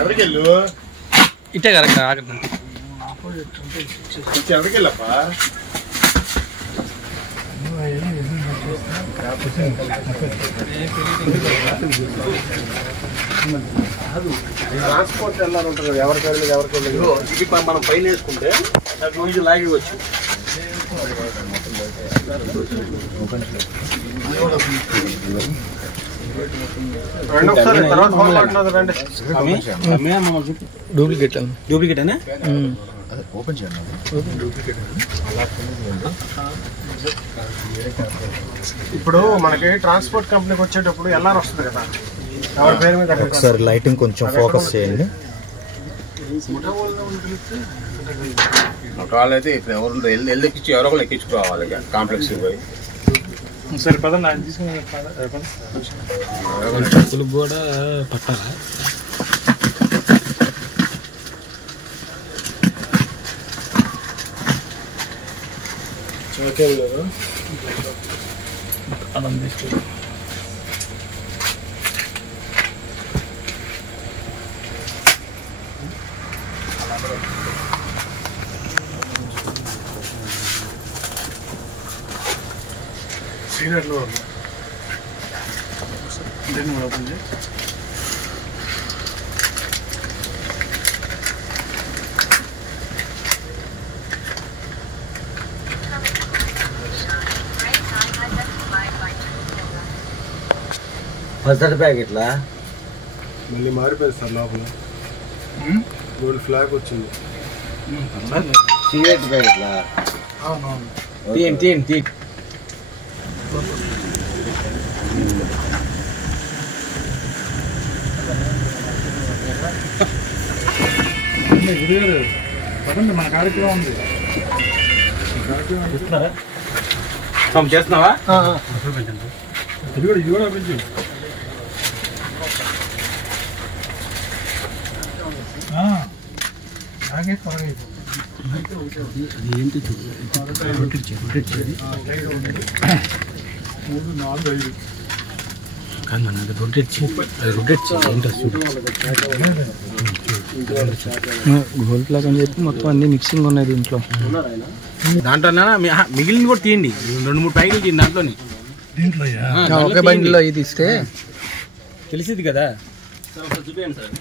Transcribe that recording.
ఎవరికెళ్ళు ఇటే correct ఎవరికెళ్ళప్పా transport వెళ్ళాలంటారు కదా, ఎవరికి వెళ్ళలేదు ఇది మనం పైన వేసుకుంటే రోజు లాగేవచ్చు. డూప్లికేట్ అనే ఓపెన్ చేయండి. ఇప్పుడు మనకి ట్రాన్స్పోర్ట్ కంపెనీకి వచ్చేటప్పుడు ఎల్ఆర్ వస్తుంది కదా, ఎవరి పేరు మీద ఒకసారి లైటింగ్ కొంచెం ఫోకస్ చేయండి. వాళ్ళు అయితే ఇప్పుడు ఎవరు ఎక్కించి ఎవరో ఒకరు ఎక్కించుకోవాలి కాంప్లెక్స్ పోయి. సరే పదండి ఆయన తీసుకుని చెప్పులు కూడా పట్టాలా అన్నం తీసుకు సీనియర్లు ఓపెన్ చేయి. ఫస్ట్ ప్యాకెట్లా మళ్ళీ మారిపోయింది సార్, లోపల గోల్డ్ ఫ్లాగ్ వచ్చింది. సిగరెట్ ప్యాకెట్లా తీయండి మన కార్యక్రమం ఉంది చేస్తున్నావా? ఇది కూడా పెంచు. నాకే త్వరగా ఏంటి 3, 4, 5 కానీ మన అది రొటేట్ గోల్డ్ ప్లాక్ అని చెప్పి మొత్తం అన్ని మిక్సింగ్ ఉన్నాయి దీంట్లో. దాంట్లో మిగిలిన కూడా తీయండి, 2-3 ప్యాకెట్లు తీయండి దాంట్లోని. ఒకే బండిలో ఇది ఇస్తే తెలిసింది కదా. చూపించండి సార్.